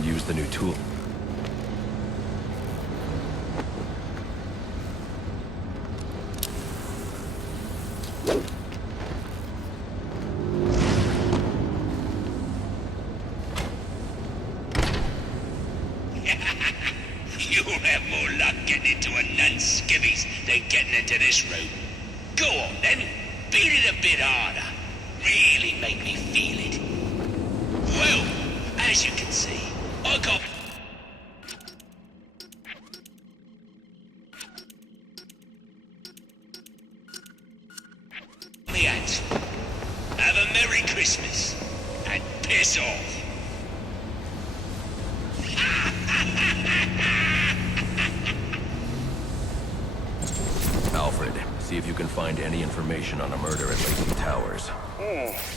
can use the new tool. You'll have more luck getting into a nun's skivvies than getting into this room. Go on then, beat it a bit harder. Really make me feel it. Well, as you can see, I got... the answer. Have a Merry Christmas, and piss off. Alfred, see if you can find any information on a murder at Lacey Towers.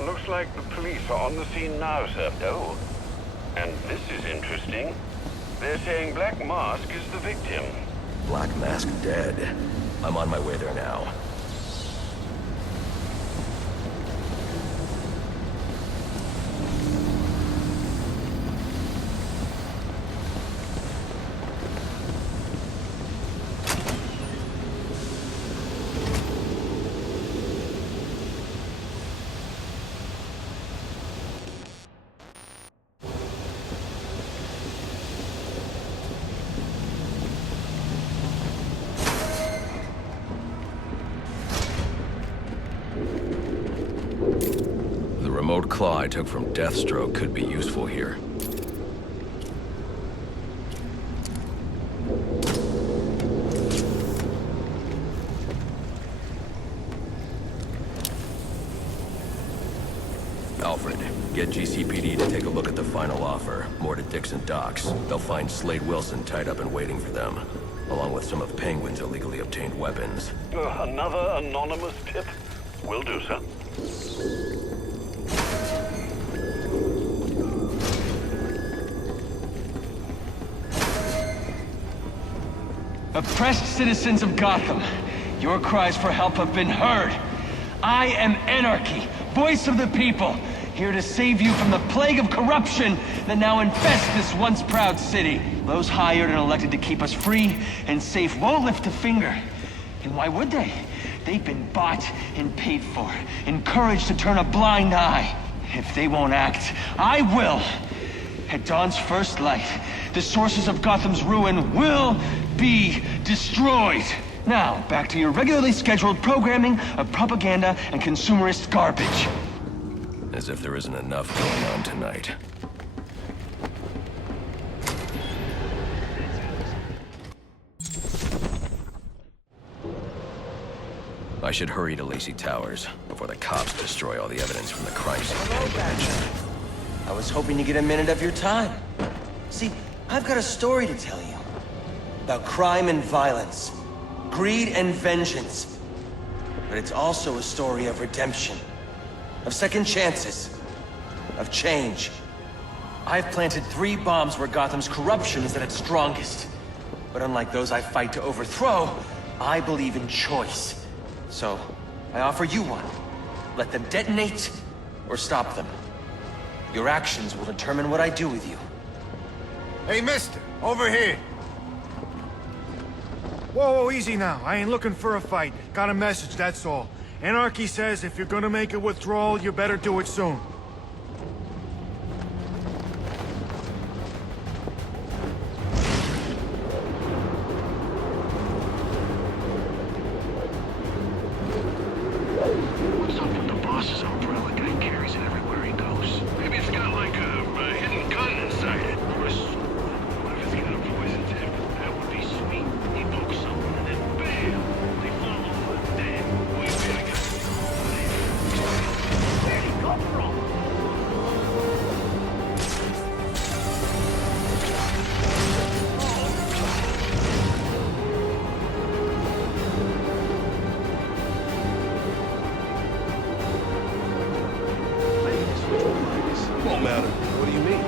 Looks like the police are on the scene now, sir. Oh, and this is interesting. They're saying Black Mask is the victim. Black Mask dead. I'm on my way there now. The remote claw I took from Deathstroke could be useful here. Alfred, get GCPD to take a look at the final offer. More to Dixon Docks. They'll find Slade Wilson tied up and waiting for them, along with some of Penguin's illegally obtained weapons. Another anonymous tip? Will do, sir. Oppressed citizens of Gotham, your cries for help have been heard. I am Anarchy, voice of the people, here to save you from the plague of corruption that now infests this once proud city. Those hired and elected to keep us free and safe won't lift a finger. And why would they? They've been bought and paid for, encouraged to turn a blind eye. If they won't act, I will. At dawn's first light, the sources of Gotham's ruin will be destroyed. Now, back to your regularly scheduled programming of propaganda and consumerist garbage. As if there isn't enough going on tonight. I should hurry to Lacey Towers before the cops destroy all the evidence from the crime scene. I was hoping to get a minute of your time. See, I've got a story to tell you. About crime and violence. Greed and vengeance. But it's also a story of redemption. Of second chances. Of change. I've planted 3 bombs where Gotham's corruption is at its strongest. But unlike those I fight to overthrow, I believe in choice. So, I offer you one. Let them detonate, or stop them. Your actions will determine what I do with you. Hey, mister, over here. Whoa, easy now. I ain't looking for a fight. Got a message, that's all. Anarchy says if you're gonna make a withdrawal, you better do it soon. What's up with the boss's umbrella? Guy carries it everywhere he goes. Maybe it's got like a hidden gun inside it. Or a sword. What if it's got a poison tip? That would be sweet. He pokes someone and then BAM! They fall over dead. Wait, I got it. Where'd he come from? Won't matter. What do you mean?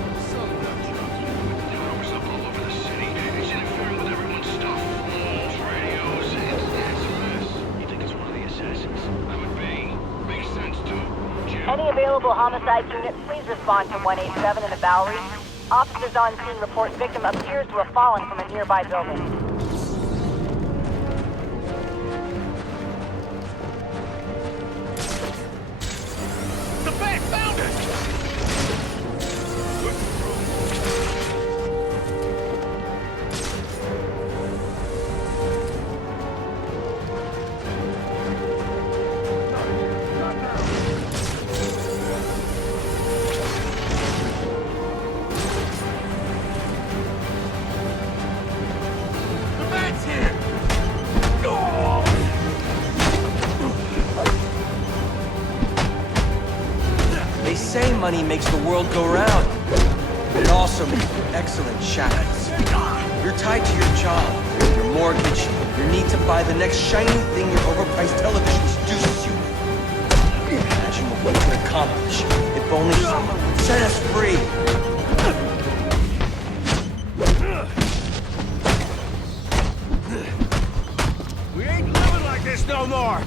Towers up all over the city. He's interfering with everyone's stuff. Phones, radios. It's a mess. You think it's one of the assassins? I would be. Makes sense, too. Jim. Any available homicide units, please respond to 187 in the Bowery. Officers on scene report victim appears to have fallen from a nearby building. The bat found it! The bat's here! They say money makes the world go round, but it also makes for excellent shackles. You're tied to your job, your mortgage, your need to buy the next shiny thing your overpriced television seduces you with. Imagine what we could accomplish if only someone would set us free. We ain't living like this no more!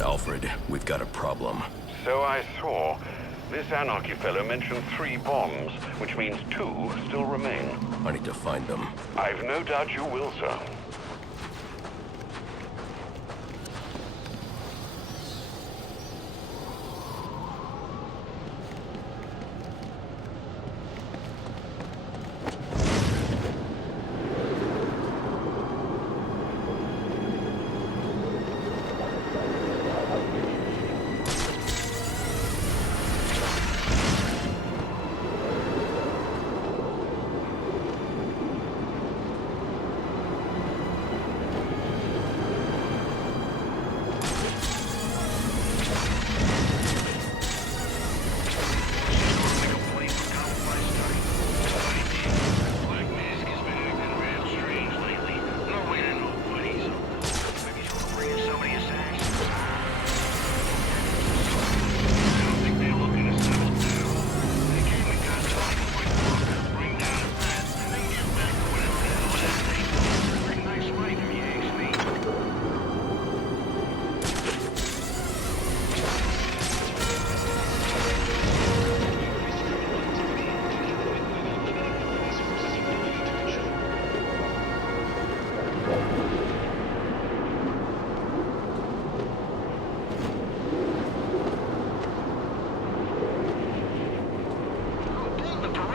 Alfred, we've got a problem. So I saw. This Anarchy fellow mentioned 3 bombs, which means 2 still remain. I need to find them. I've no doubt you will, sir.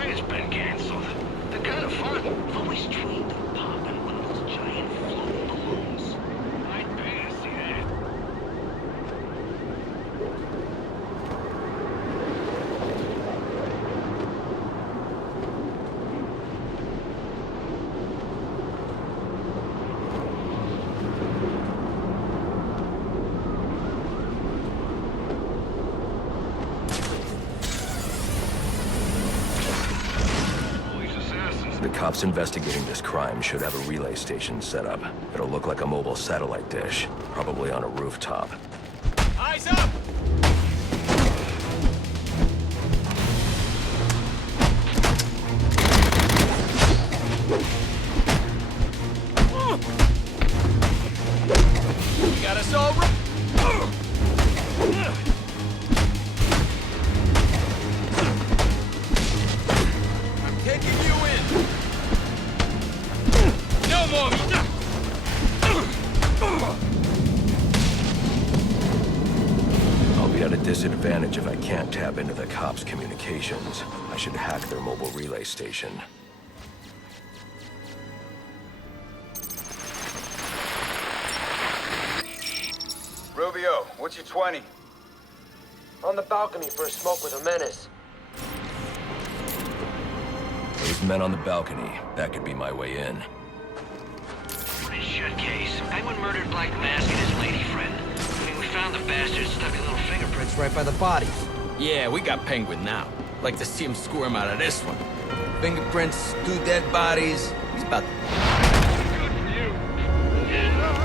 It's been canceled. They're kind of fun. I've always dreamed of popping one of those giant floating balloons. I'd pay to see that. The cops investigating this crime should have a relay station set up. It'll look like a mobile satellite dish, probably on a rooftop. Eyes up! You got us all I'm taking you in. No more. I'll be at a disadvantage if I can't tap into the cops' communications. I should hack their mobile relay station. Rubio, what's your 20? On the balcony for a smoke with a menace. Those men on the balcony, that could be my way in. Shut case. Penguin murdered Black Mask and his lady friend. I mean, we found the bastard stuck in little fingerprints Right by the bodies. Yeah, we got Penguin now. Like to see him squirm out of this one. Fingerprints, 2 dead bodies. He's about Good for you.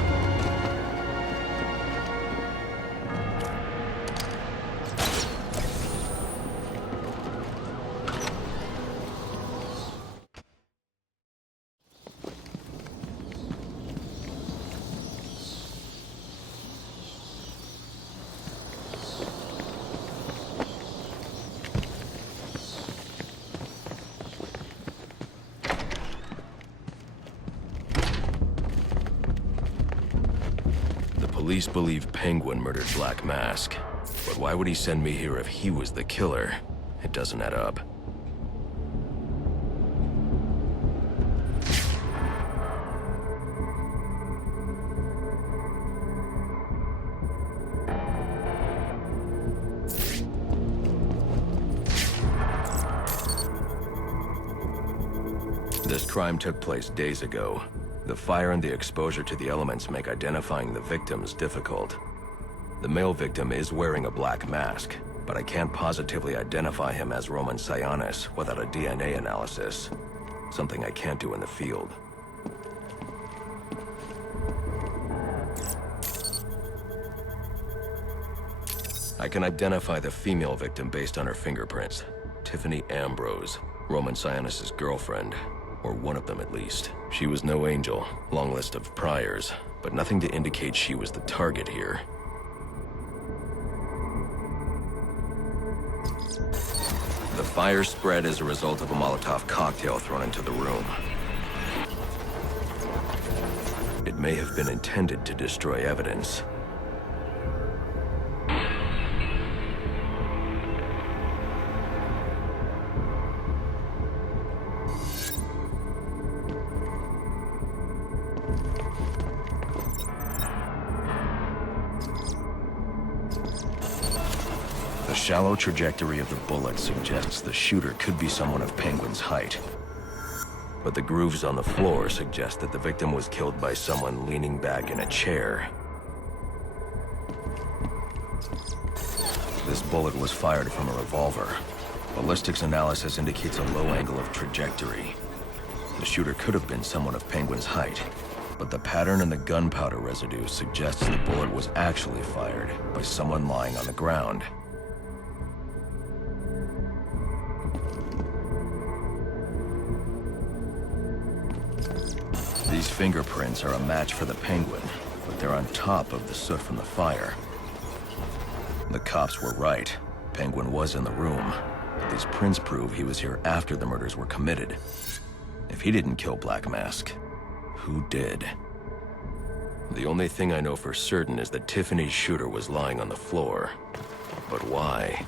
police believe Penguin murdered Black Mask. But why would he send me here if he was the killer? It doesn't add up. This crime took place days ago. The fire and the exposure to the elements make identifying the victims difficult. The male victim is wearing a black mask, but I can't positively identify him as Roman Sionis without a DNA analysis. Something I can't do in the field. I can identify the female victim based on her fingerprints. Tiffany Ambrose, Roman Sionis' girlfriend. Or one of them at least. She was no angel, long list of priors, but nothing to indicate she was the target here. The fire spread as a result of a Molotov cocktail thrown into the room. It may have been intended to destroy evidence. The shallow trajectory of the bullet suggests the shooter could be someone of Penguin's height. But the grooves on the floor suggest that the victim was killed by someone leaning back in a chair. This bullet was fired from a revolver. Ballistics analysis indicates a low angle of trajectory. The shooter could have been someone of Penguin's height, but the pattern in the gunpowder residue suggests the bullet was actually fired by someone lying on the ground. These fingerprints are a match for the Penguin, but they're on top of the soot from the fire. The cops were right. Penguin was in the room, but these prints prove he was here after the murders were committed. If he didn't kill Black Mask, who did? The only thing I know for certain is that Tiffany's shooter was lying on the floor. But why?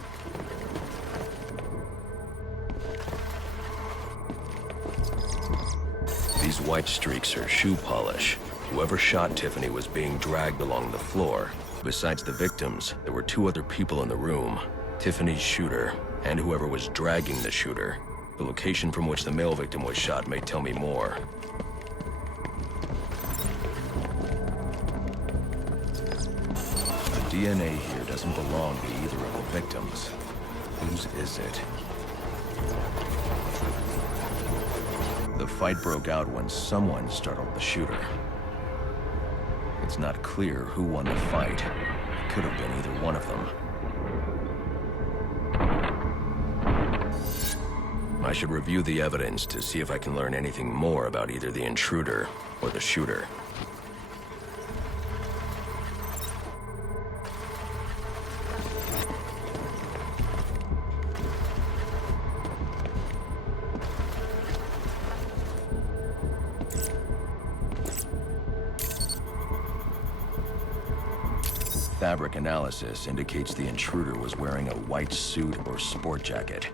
These white streaks are shoe polish. Whoever shot Tiffany was being dragged along the floor. Besides the victims, there were two other people in the room. Tiffany's shooter, and whoever was dragging the shooter. The location from which the male victim was shot may tell me more. The DNA here doesn't belong to either of the victims. Whose is it? The fight broke out when someone startled the shooter. It's not clear who won the fight. It could have been either one of them. I should review the evidence to see if I can learn anything more about either the intruder or the shooter. Fabric analysis indicates the intruder was wearing a white suit or sport jacket.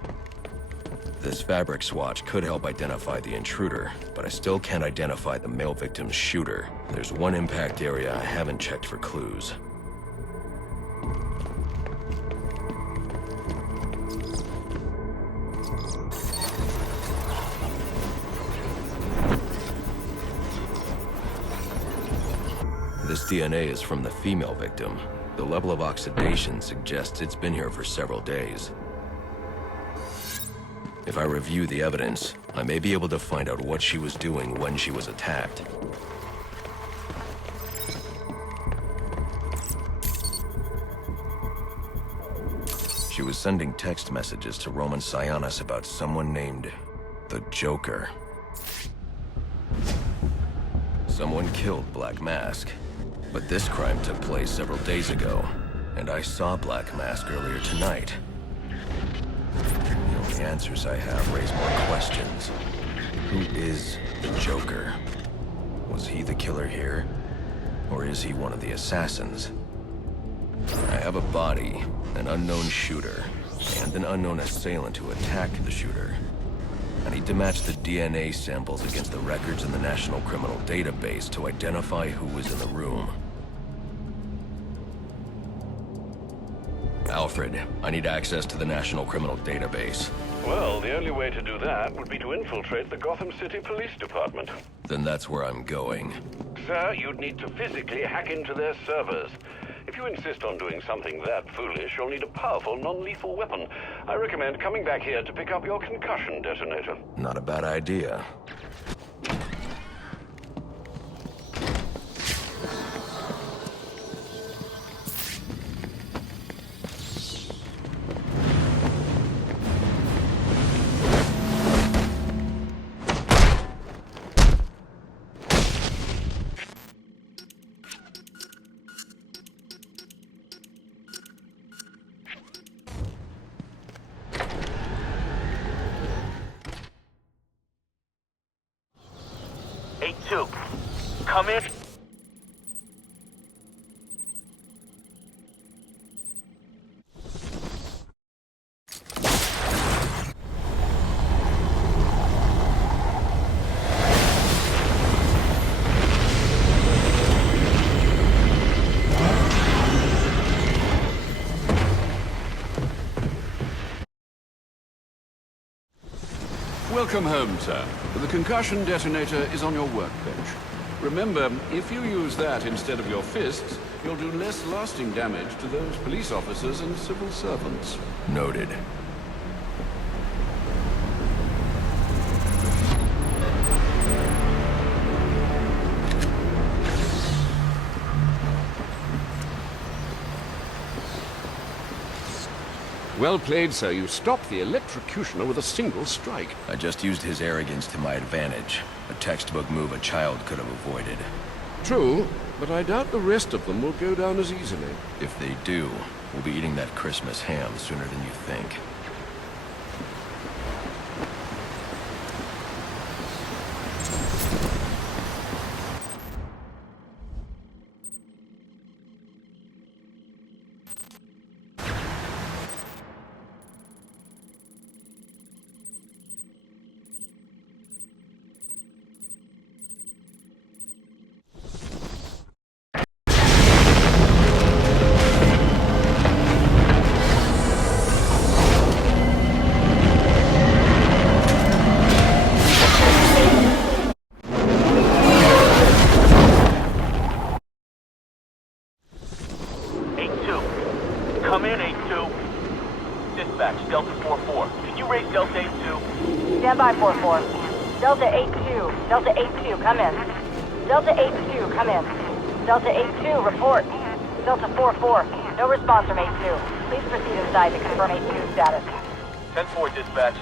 This fabric swatch could help identify the intruder, but I still can't identify the male victim's shooter. There's one impact area I haven't checked for clues. This DNA is from the female victim. The level of oxidation suggests it's been here for several days. If I review the evidence, I may be able to find out what she was doing when she was attacked. She was sending text messages to Roman Sionis about someone named the Joker. Someone killed Black Mask. But this crime took place several days ago, and I saw Black Mask earlier tonight. The only answers I have raise more questions. Who is the Joker? Was he the killer here? Or is he one of the assassins? I have a body, an unknown shooter, and an unknown assailant who attacked the shooter. I need to match the DNA samples against the records in the National Criminal Database to identify who was in the room. Alfred, I need access to the National Criminal Database. Well, the only way to do that would be to infiltrate the Gotham City Police Department. Then that's where I'm going. Sir, you'd need to physically hack into their servers. If you insist on doing something that foolish, you'll need a powerful, non-lethal weapon. I recommend coming back here to pick up your concussion detonator. Not a bad idea. Come in. Welcome home, sir. The concussion detonator is on your workbench. Remember, if you use that instead of your fists, you'll do less lasting damage to those police officers and civil servants. Noted. Well played, sir. You stopped the electrocutioner with a single strike. I just used his arrogance to my advantage. A textbook move a child could have avoided. True, but I doubt the rest of them will go down as easily. If they do, we'll be eating that Christmas ham sooner than you think. Come in, 8-2. Dispatch, Delta 4-4. Can you raise Delta 8-2? Stand by 4-4. Delta 8-2. Delta 8-2, come in. Delta 8-2, come in. Delta 8-2, report. Delta 4-4, no response from 8-2. Please proceed inside to confirm 8-2 status. 10-4, dispatch.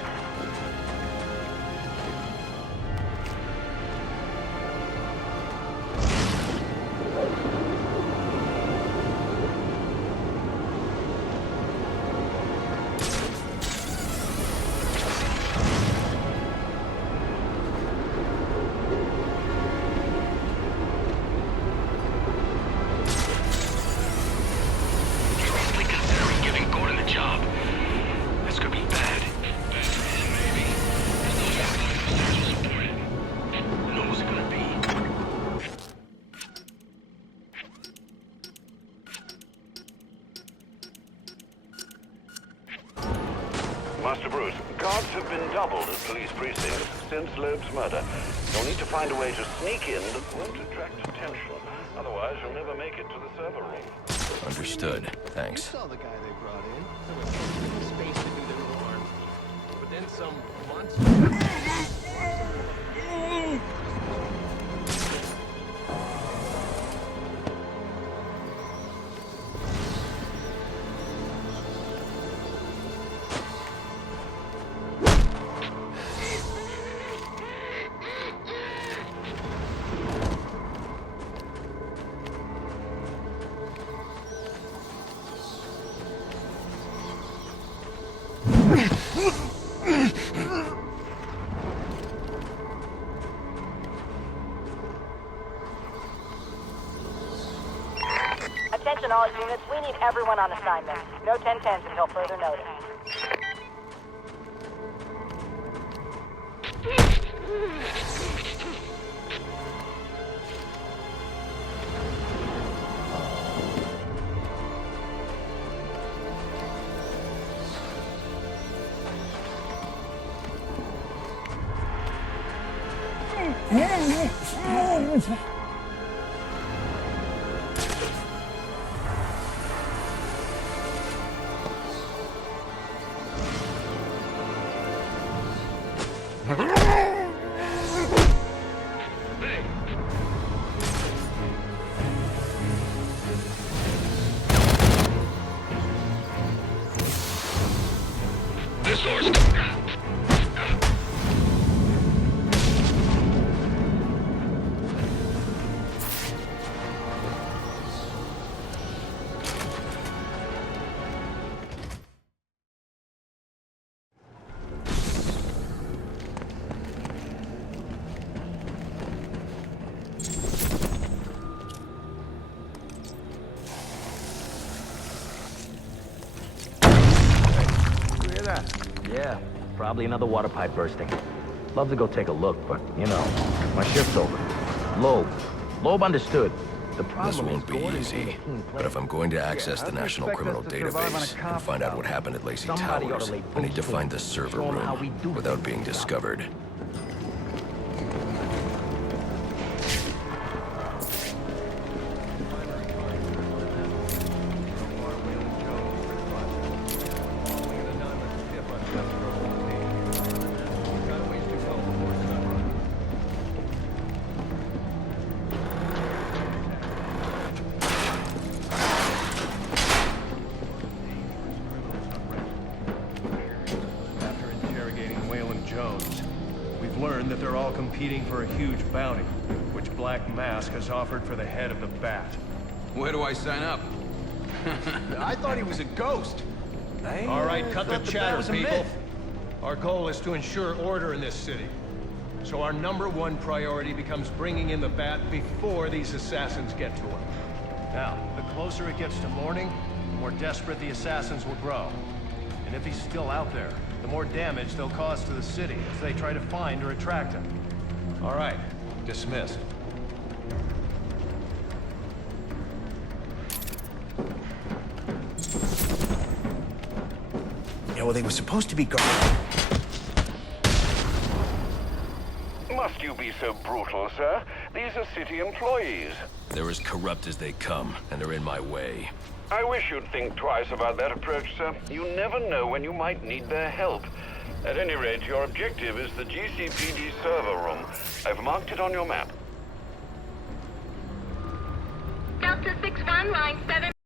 Master Bruce, guards have been doubled at police precincts since Loeb's murder. You'll need to find a way to sneak in that won't attract attention. Otherwise, you'll never make it to the server room. Understood. Thanks. Saw the guy they brought in. There was space to do their harm. But then some monster... Attention all units, we need everyone on assignment. No 10-10s until further notice. This door's... Yeah, probably another water pipe bursting. Love to go take a look, but, you know, my shift's over. Loeb understood. The problem This won't be easy, but if I'm going to access the National Criminal Database and find out what happened at Lacey Towers, I need to find the server room without being discovered. Learned that they're all competing for a huge bounty, which Black Mask has offered for the head of the Bat. Where do I sign up? I thought he was a ghost. All right, cut the chatter, people. Our goal is to ensure order in this city. So our #1 priority becomes bringing in the Bat before these assassins get to him. Now, the closer it gets to morning, the more desperate the assassins will grow. And if he's still out there, the more damage they'll cause to the city as they try to find or attract him. All right, dismissed. Yeah, well, they were supposed to be guarded. Must you be so brutal, sir? These are city employees. They're as corrupt as they come, and they're in my way. I wish you'd think twice about that approach, sir. You never know when you might need their help. At any rate, your objective is the GCPD server room. I've marked it on your map. Delta 6-1, line 7.